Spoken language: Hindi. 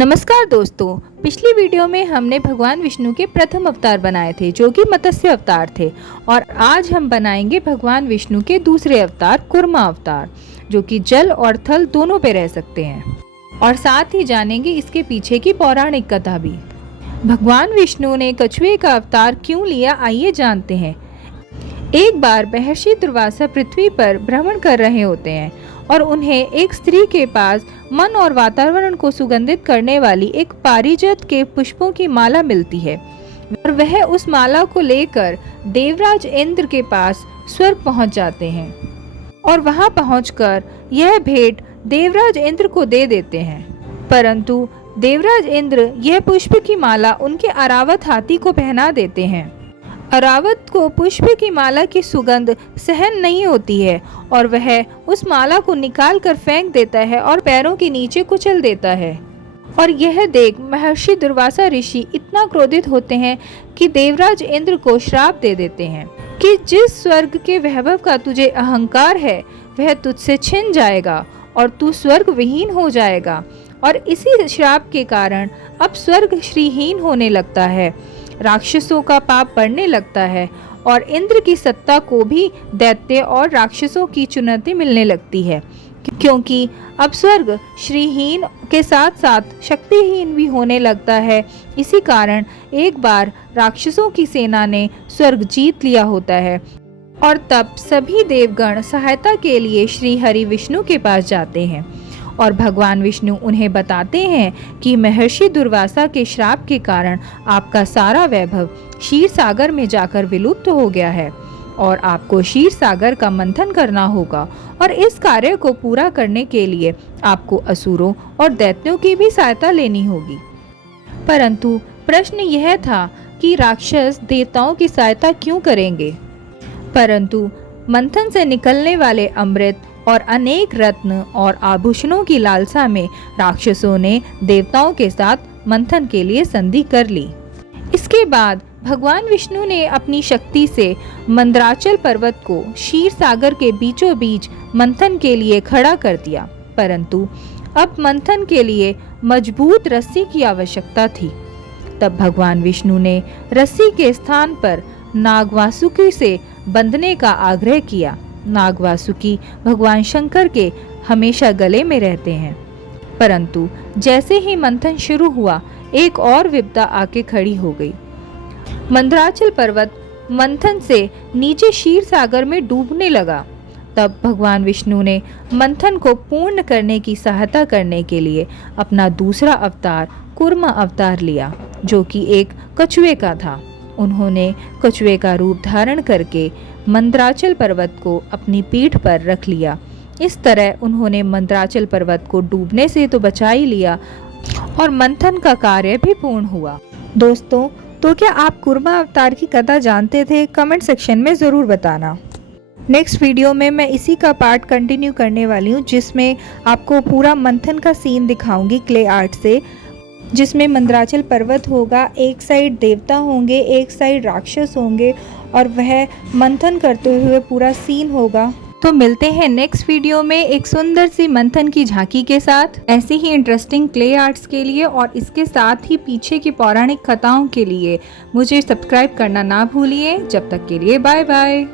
नमस्कार दोस्तों, पिछली वीडियो में हमने भगवान विष्णु के प्रथम अवतार बनाए थे जो कि मत्स्य अवतार थे। और आज हम बनाएंगे भगवान विष्णु के दूसरे अवतार कूर्मा अवतार, जो कि जल और थल दोनों पे रह सकते हैं। और साथ ही जानेंगे इसके पीछे की पौराणिक कथा भी। भगवान विष्णु ने कछुए का अवतार क्यों लिया, आइए जानते हैं। एक बार महर्षि दुर्वासा पृथ्वी पर भ्रमण कर रहे होते हैं और उन्हें एक स्त्री के पास मन और वातावरण को सुगंधित करने वाली एक पारिजात के पुष्पों की माला मिलती है और वह उस माला को लेकर देवराज इंद्र के पास स्वर्ग पहुंच जाते हैं और वहां पहुंचकर यह भेंट देवराज इंद्र को दे देते हैं। परंतु देवराज इंद्र यह पुष्प की माला उनके अरावत हाथी को पहना देते हैं। अरावत को पुष्प की माला की सुगंध सहन नहीं होती है और वह उस माला को निकाल कर फेंक देता है और पैरों के नीचे कुचल देता है। और यह देख महर्षि दुर्वासा ऋषि इतना क्रोधित होते हैं कि देवराज इंद्र को श्राप दे देते हैं कि जिस स्वर्ग के वैभव का तुझे अहंकार है वह तुझसे छिन जाएगा और तू स्वर्ग विहीन हो जाएगा। और इसी श्राप के कारण अब स्वर्ग श्रीहीन होने लगता है, राक्षसों का पाप बढ़ने लगता है और इंद्र की सत्ता को भी दैत्य और राक्षसों की चुनौती मिलने लगती है, क्योंकि अब स्वर्ग श्रीहीन के साथ साथ शक्तिहीन भी होने लगता है। इसी कारण एक बार राक्षसों की सेना ने स्वर्ग जीत लिया होता है और तब सभी देवगण सहायता के लिए श्री हरि विष्णु के पास जाते हैं और भगवान विष्णु उन्हें बताते हैं कि महर्षि दुर्वासा के श्राप के कारण आपका सारा वैभव क्षीर सागर में जाकर विलुप्त हो गया है और आपको क्षीर सागर का मंथन करना होगा और इस कार्य को पूरा करने के लिए आपको असुरों और दैत्यों की भी सहायता लेनी होगी। परंतु प्रश्न यह था कि राक्षस देवताओं की सहायता क्यों करेंगे? परंतु मंथन से निकलने वाले अमृत और अनेक रत्न और आभूषणों की लालसा में राक्षसों ने देवताओं के साथ मंथन के लिए संधि कर ली। इसके बाद भगवान विष्णु ने अपनी शक्ति से मंदराचल पर्वत को क्षीर सागर के बीचों बीच मंथन के लिए खड़ा कर दिया। परंतु अब मंथन के लिए मजबूत रस्सी की आवश्यकता थी। तब भगवान विष्णु ने रस्सी के स्थान पर नागवासुकी से बंधने का आग्रह किया। नागवासुकी भगवान शंकर के हमेशा गले में रहते हैं। परंतु जैसे ही मंथन शुरू हुआ एक और विपदा आके खड़ी हो गई। मंदराचल पर्वत मंथन से नीचे क्षीर सागर में डूबने लगा। तब भगवान विष्णु ने मंथन को पूर्ण करने की सहायता करने के लिए अपना दूसरा अवतार कूर्मा अवतार लिया, जो कि एक कछुए का था। उन्होंने कछुए का रूप धारण करके मंदराचल पर्वत को अपनी पीठ पर रख लिया। इस तरह उन्होंने मंदराचल पर्वत को डूबने से तो बचा ही लिया और मंथन का कार्य भी पूर्ण हुआ। दोस्तों, तो क्या आप कूर्मा अवतार की कथा जानते थे? कमेंट सेक्शन में ज़रूर बताना। नेक्स्ट वीडियो में मैं इसी का पार्ट कंटिन्यू करने वाली हूँ, जिसमें आपको पूरा मंथन का सीन दिखाऊंगी क्ले आर्ट से, जिसमें मंदराचल पर्वत होगा, एक साइड देवता होंगे, एक साइड राक्षस होंगे और वह मंथन करते हुए पूरा सीन होगा। तो मिलते हैं नेक्स्ट वीडियो में एक सुंदर सी मंथन की झांकी के साथ, ऐसे ही इंटरेस्टिंग क्ले आर्ट्स के लिए और इसके साथ ही पीछे की पौराणिक कथाओं के लिए मुझे सब्सक्राइब करना ना भूलिए। जब तक के लिए बाय बाय।